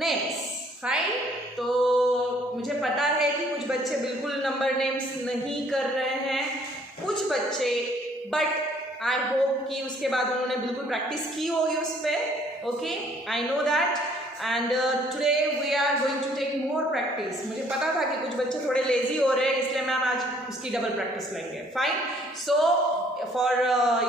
Names. Fine. तो मुझे पता है कि कुछ बच्चे बिल्कुल नंबर नेम्स नहीं कर रहे हैं, कुछ बच्चे, बट आई होप कि उसके बाद उन्होंने बिल्कुल प्रैक्टिस की होगी उस पर। Okay, I know that, and today we are going to take more practice. मुझे पता था कि कुछ बच्चे थोड़े लेजी हो रहे हैं, इसलिए मैम आज उसकी डबल प्रैक्टिस लेंगे। Fine. So for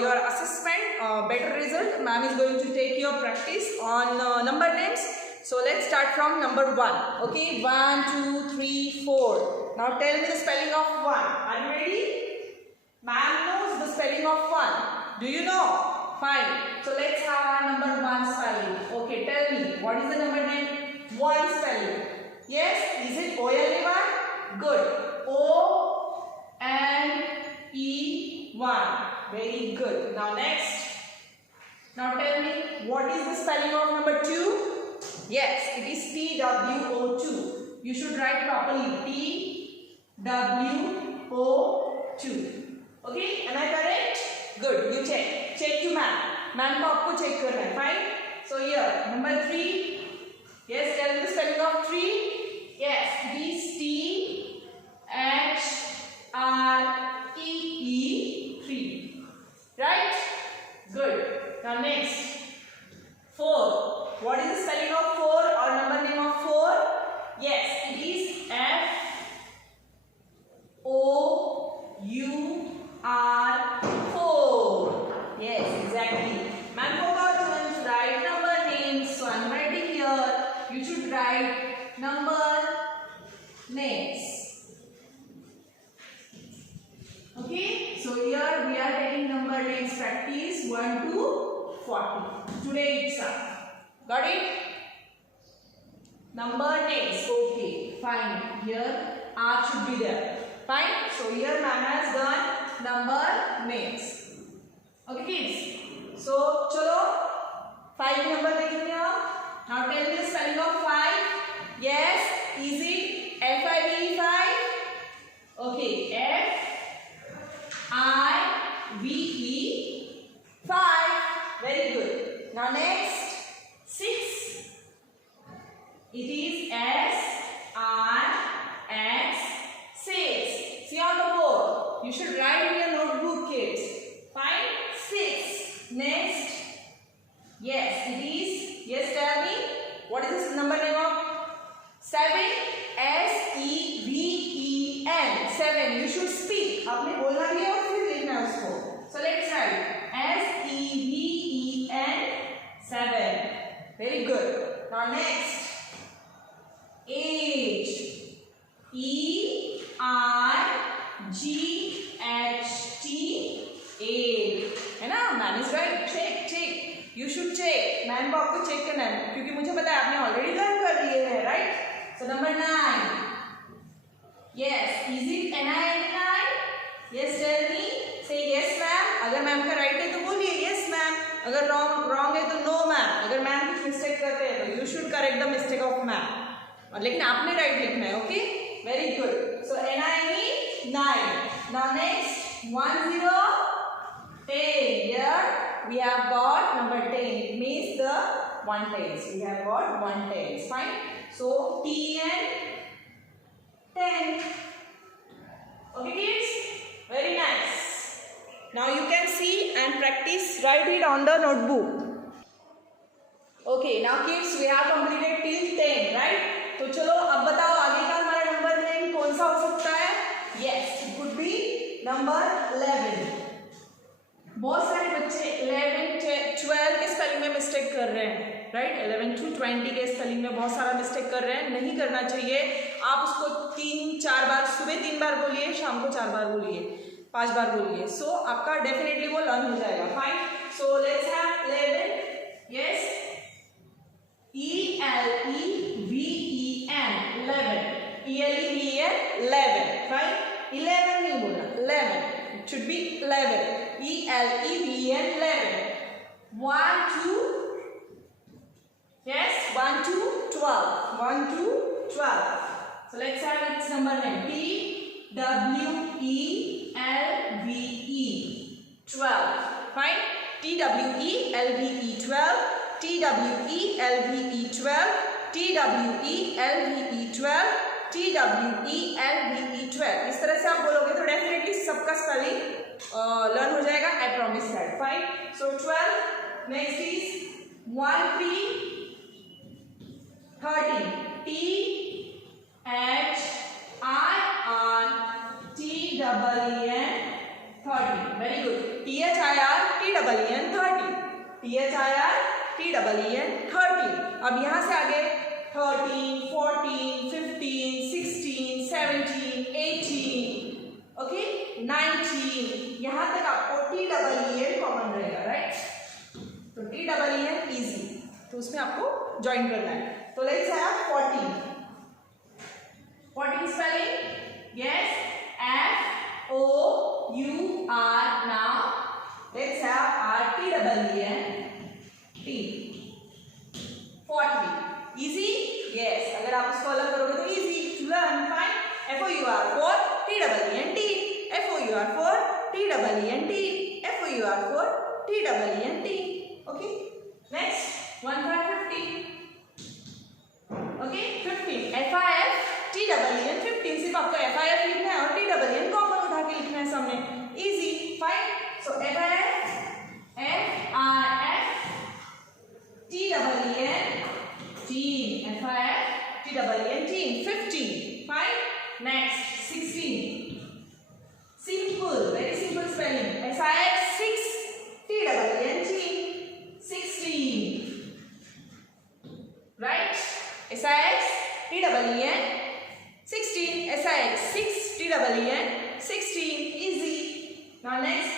your assessment better result, ma'am is going to take your practice on number names. So let's start from number 1. Okay, 1, 2, 3, 4. Now tell me the spelling of 1. Are you ready? Ma'am knows the spelling of 1. Do you know? Fine. So let's have our number 1 spelling. Okay, tell me, what is the number name? 1 spelling. Yes, is it O-L-E-Y? Good. O-N-E-Y. Very good. Now next. Now tell me, what is the spelling of number 2? Yes, it is T-W-O-2. You should write properly. T-W-O-2. Okay, am I correct? Good, you check. Check to ma'am. Ma'am को आपको check करना है. Fine. So here, number 3. Yes, tell me the spelling of 3. Yes, it is T-H-R-E-E 3. Right? Good. Now next. 4. What is the spelling of 4 or number name of 4? Yes, it is F-O-U-R 4. Yes, exactly. Ma'am forgot to write number names, so I'm writing here. You should write number names. Okay, so here we are taking number names practice 1 to 40. Today itself. Got it? Number names. Okay, fine. Here R should be there. Fine. So here ma'am has done number names. Okay kids. So chalo 5 number देखेंगे आप. Now tell me the spelling of 5. Yes, is it F-I-V-E 5? Okay, F-I-V-E 5. Very good. Now next. 6. It is S-I-X 6. See on the board. You should write in your notebook, kids. Fine. 6. Next. Yes, it is. Yes, tell me. What is this number name of? 7. S-E-V-E-N 7. You should speak. आपने बोलना भी है और फिर लिखना है उसको. So let's write S-E-V-E-N 7. Very good. Now next. Age. E-I-G-H-T. Age. है ना? Ma'am is right. Check. You should check. Ma'am को आपको check करना है क्योंकि मुझे पता है आपने already learn कर लिए हैं, right? So number 9. Yes. Is it N-I-N-I? Yes, tell me. Say yes, ma'am. अगर मैम का right है तो बोलिए yes, ma'am. अगर wrong है तो no, ma'am. अगर मैम कुछ मिस्टेक करते हैं तो you should correct the mistake of ma'am. और लेकिन आपने right लिखना है, okay? Very good. So N-I-N-E 9. Now next 1 0 10. Here we have got number 10. It means the 1 tens. We have got 1 tens. Fine. So T-N 10. Okay, kids? Very nice. Now you can see and practice. Write it on the notebook. Okay, now kids, we have completed till 10, right? तो चलो अब बताओ आगे का हमारा number name कौन सा हो सकता है? Yes, it could be number 11. बहुत सारे बच्चे 11, 12 के स्पेलिंग में मिस्टेक कर रहे हैं, राइट? 11 to 20 के स्पेलिंग में बहुत सारा मिस्टेक कर रहे हैं. नहीं करना चाहिए. आप उसको 3-4 बार, सुबह 3 बार बोलिए, शाम को 4 बार बोलिए, 5 बार बोलिए. सो आपका डेफिनेटली वो लर्न हो जाएगा. Fine. So let's have 11. Yes, E-L-E-V-E-N 11. E-L-E-V-E-N 11. Fine. 11 नहीं बोलना, 11. It should be 11. E-L-E-V-E-N 11. 1 to, yes, 1 to 12. 1 to 12. So let's have its number name. T-W-E-L-V-E 12. Fine. T-W-E-L-V-E 12. T-W-E-L-V-E 12. TWELVE 12 इस तरह से आप बोलोगे तो डेफिनेटली सबका स्पेलिंग लर्न हो जाएगा. I promise that. Fine. So 12. Next is 1 3 13. THIRTEEN 30. Very good. THIRTEEN 30. THIRTEEN 30. अब यहाँ से आगे 13, 14, 15, 16, 17, 18, ओके 19. यहाँ तक आपको TEEN कॉमन रहेगा, राइट. तो TEEN इजी, तो उसमें आपको ज्वाइन करना है. तो let's have 14. 14 spelling. Yes. FOUR. Now let's have RTEEN. 40. Easy? Yes. अगर आप उसको अलग करोगे तो easy to learn. Fine. FOUR for TEEN. FOUR for TEEN. FOUR for TEEN. Okay. Next 15. Okay. 15. FIF TEEN 15. सिर्फ आपको FIF लिखना है और TEEN कॉमन उठा के लिखना है सामने. Easy. Fine. So FIF TEEN teen. FIF TEEN teen. 15. Fine. Next 16. Simple. Very simple spelling. SIX 6 TEEN teen. 16. Right. SIX TEEN 16. SIX 6 TEEN 16. Easy. Now next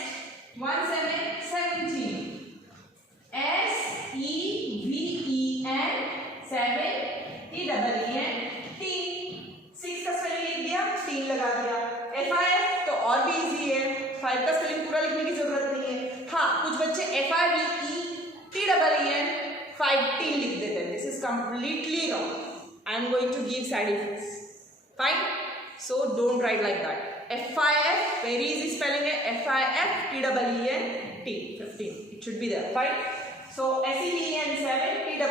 17. SEVEN 7 TEEN teen. 6 का spelling लिख दिया, 3 लगा दिया. FIF तो और भी easy है, 5 का स्पेलिंग पूरा लिखने की जरूरत नहीं है. हाँ, कुछ बच्चे FIVE TEEN 5T लिख देते हैं. This is completely wrong. I am going to give side effects. Fine. So don't write like that. FIF very easy spelling है. FIF TEEN 15. It should be there. Fine. So SEVEN 7 TEEN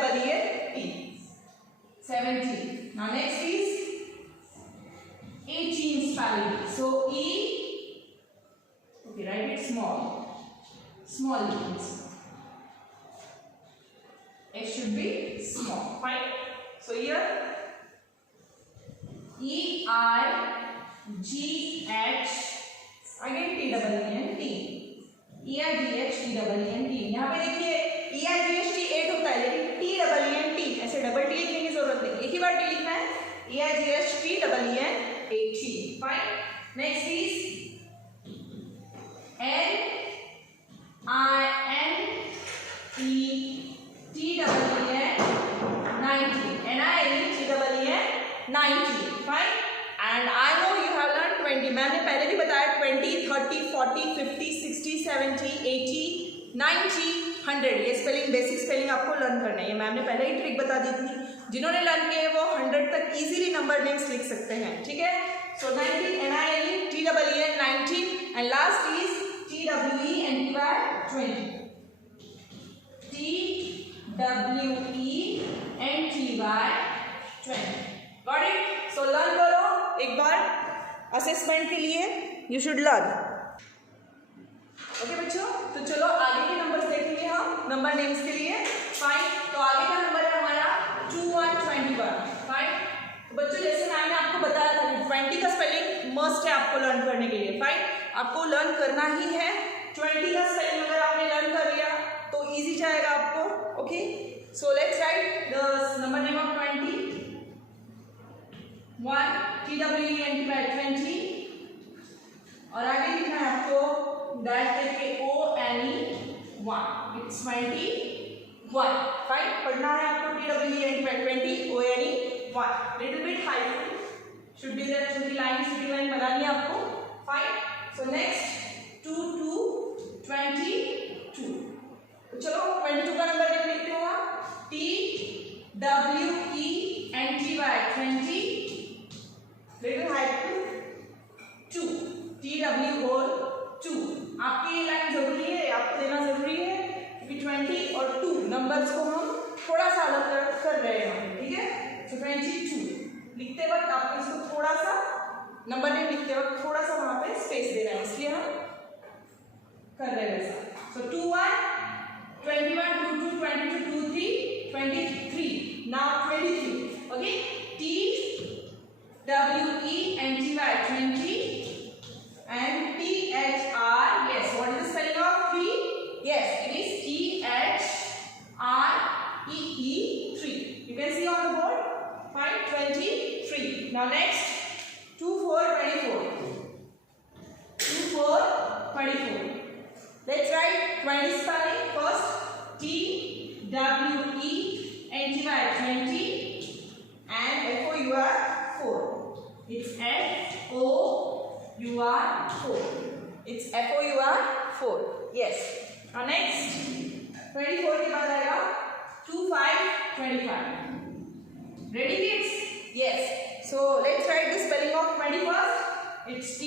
17. Now next is 18 spelling. So okay, write it small. Small letters. It should be small. Fine. So here EIGH again TEEN T. EIGH TEEN T. यहाँ पे देखिए EIGH T 8 होता है, लेकिन TEEN T ऐसे double T लिखने की जरूरत नहीं, एक ही बार टी लिखना है. EIGH TEEN 18. Fine. Next is NINE TEEN 19. NINE TEEN 19. Fine. And I know you have learned 20. मैंने पहले भी बताया 20, 30, 40, 50, 60, 70, 80, 90, 100. ये स्पेलिंग बेसिक स्पेलिंग आपको लर्न करना है. ये मैम ने पहले ही ट्रिक बता दी थी. जिन्होंने लर्न किए वो 100 तक इजीली नंबर नेम्स लिख सकते हैं. ठीक है. So 19 NINE TEEN 19 and last is TWENTY 20. TWENTY 20. Got it? So learn करो एक बार असेसमेंट के लिए. You should learn. ओके बच्चों, तो चलो आगे के नंबर्स देखेंगे हम नंबर नेम्स के लिए. फाइन. तो आगे का नंबर है हमारा 2121. फाइन. तो बच्चों जैसे मैंने आपको बताया था 20 का स्पेलिंग मस्ट है आपको लर्न करने के लिए. फाइन. आपको लर्न करना ही है. 20 का स्पेलिंग अगर आपने लर्न कर लिया तो इजी जाएगा आपको. Okay. So let's write the number name of 20. 1 TWENTY 20. और आगे लिखना है आपको डैश करके ONE 1. It's 21. फाइन. पढ़ना है आपको TWENTY 20 ONE 1. Little bit hyphen should be there. छोटी लाइन बनानी है आपको. फाइन. So next 22. तो चलो 22 का नंबर लिखते हो आप. TWENTY 20 little hyphen 2. TW whole 2. आपकी ये लाइन जरूरी है, आपको देना जरूरी है क्योंकि 20 और 2 नंबर्स को हम थोड़ा सा अलग कर रहे हैं. ठीक है. So 22 लिखते वक्त आपको इसको थोड़ा सा नंबर नेम लिखते वक्त थोड़ा सा वहां पे स्पेस देना है, इसलिए हम कर रहे हैं वैसा. So 21, 21, 22, 22, 23, 23. Now 23. Okay. T W E N T Y 20 and T H R. Yes. What is the spelling of 3? Yes, it is T H R E E 3. You can see on the board. Fine. 23. Now next 2 4 24. 2 4 24. Let's write 20 spelling first. T W E N T Y 20 and F O U R 4. It's F O U R 4. It's F O U R 4. Yes. Now next 24 के बाद आएगा 2 5 25. Ready kids? Yes. So let's write the spelling of 20 first. It's T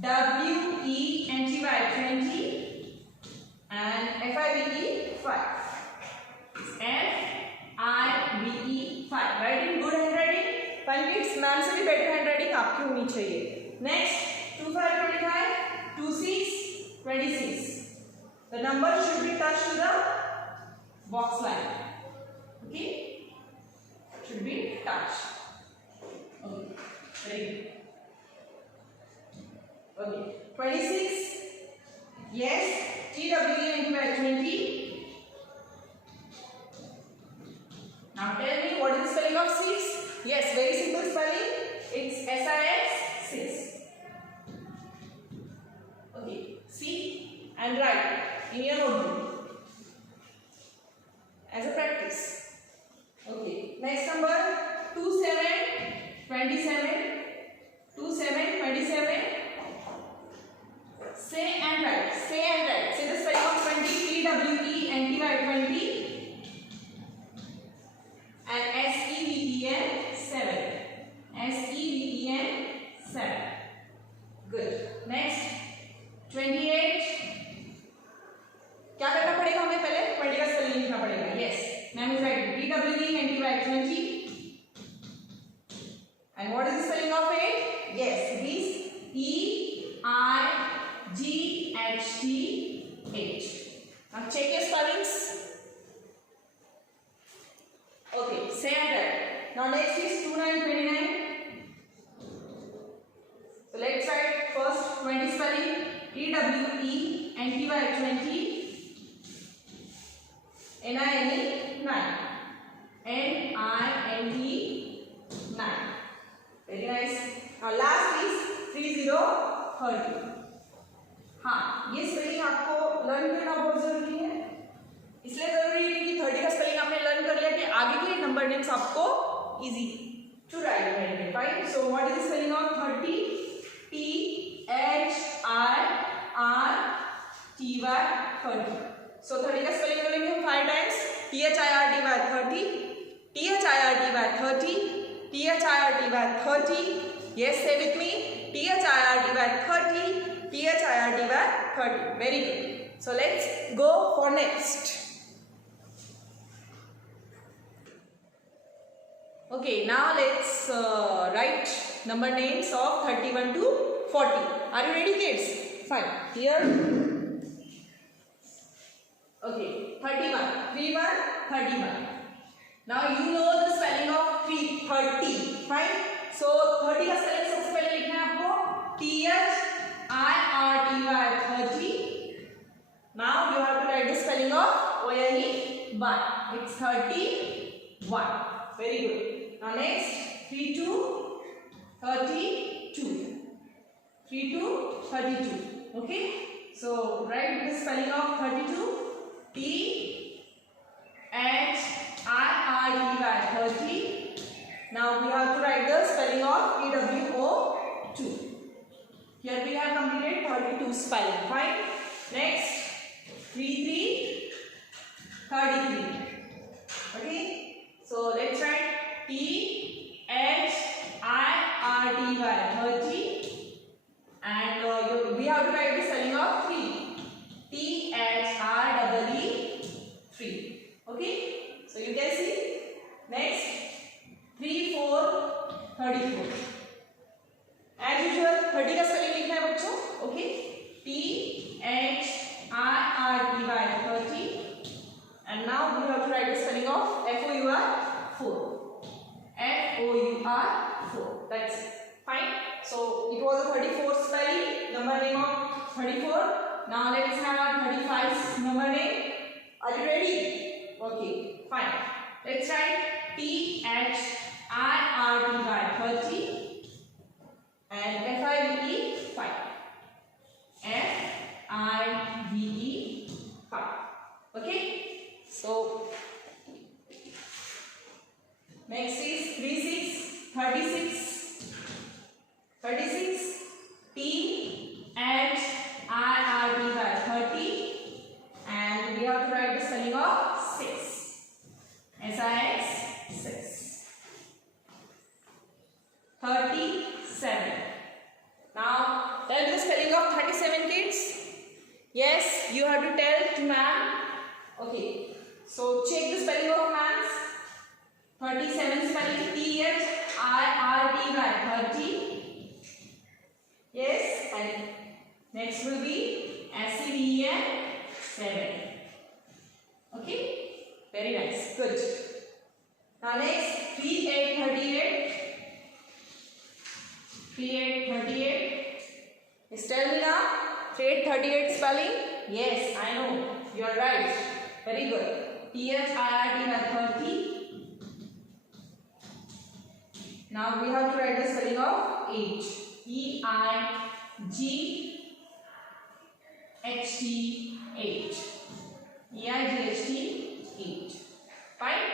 W E N T Y 20 and F I V E 5. F I V E 5. Write in good handwriting. Fine kids. Ma'am से भी better handwriting आपकी होनी चाहिए. Next 2 5 25, 2 6 26. The number should be touched to the box line. Okay. Should be touched. Okay. Very good. Okay. 26. Yes. T W E N T Y 20. Now tell me what is the spelling of 6? Yes, very simple spelling. It's S-I-X 6. Okay. See and write in your notebook as a practice. Okay. Next number 2 7 27. 2 7 27. Say and write. Say and write. Say the spelling of 20. T W E N T Y 20 and S E V E N 7. S E V E N 7. Good. Next 28. क्या करना पड़ेगा हमें पहले 20 का spelling लिखना पड़ेगा. Yes. Ma'am is right. T W E N T Y 20. And what is the spelling of 8? Yes, it is E I G H T 8. Now check your spellings. Okay, same that. Now next is 2 9 29. So let's write first 20 spelling. T W E N T Y 20. N I N E 9. N I N E 9. Very nice. Now last is 30 30. हाँ, ये spelling आपको learn करना बहुत जरूरी है. इसलिए जरूरी है कि 30 का स्पेलिंग आपने लर्न कर लिया कि आगे के नंबर नेम्स आपको इजी टू राइट रहेंगे. Fine. So what is the spelling of 30? T H I R T Y 30. सो 30 का स्पेलिंग करेंगे हम 5 times. T H I R T Y 30. T H I R T Y 30. T H I R T Y 30. Yes, say with me. T H I R T Y 30. T H I R T Y 30. Very good. So let's go for next. Okay, now let's write number names of 31 to 40. Are you ready, kids? Fine. Here. Okay, 31. 31, 31. Now you know the spelling of 30. Fine. So 30 का spelling सबसे पहले लिखना है आपको. T H I R T Y 30. Now you have to write the spelling of O-N-E 1. It's 31. Very good. Now next 3 2 32. 3 2 32. Okay. So write the spelling of 32. T H I R T Y 30. Now we have to write the spelling of TWO2. Here we have completed 32 spelling. Fine. Next 33 33. Okay. So let's write T H I R T Y 30 and we have to write the spelling of 3. T H R E E 3. Okay. So you can see. Next 34. As usual 30 का spelling लिखना है बच्चों. Okay, THRRTY 30. And now we have to write the spelling of FOUR 4. FOUR 4. That's it. Fine. So it was a 34 spelling. Number name of 34. Now let's have 35 number name. Are you ready? Okay. Fine. Let's write THRRTY 30 and FIVE 5. FIVE 5. Okay. So next is 36, 36, 36. THRRTY 30 and we have to write the spelling of 6. SIX 6. 37. Now tell the spelling of 37, kids. Yes, you have to tell to ma'am. Okay, so check the spelling of man's 37 spelling. THRRTY 30. Yes, and next will be SEVEN 7. Okay, very nice, good. Now next 3838. 3838. Yes, tell me now. 3838 spelling. Yes, I know. You are right. Very good. THRRTY 30. Now we have to write the spelling of 8. EIGHT 8. EIGHT 8. Fine?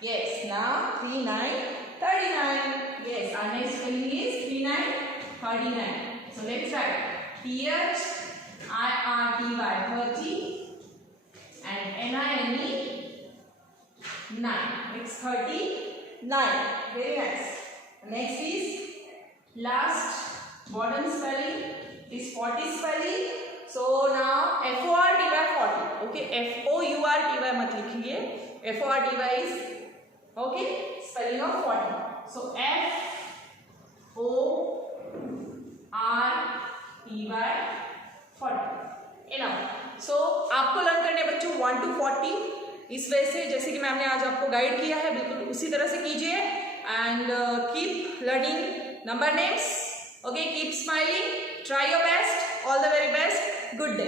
Yes. Now 3939. Yes, our next spelling is 3939. So let's write THIRTY 30 and NINE 9. Next 39. Very nice. Next is last bottom spelling is 40 spelling. So now FORTY 40. Okay, FOURTY मत लिखिए. FORTY is okay spelling of 40. So FORTY 40. Enough. So आपको learn करने बच्चों 1 to 40 इस वजह से जैसे कि मैम ने आज आपको गाइड किया है बिल्कुल उसी तरह से कीजिए and keep learning number names. Okay, keep smiling, try your best, all the very best, good day.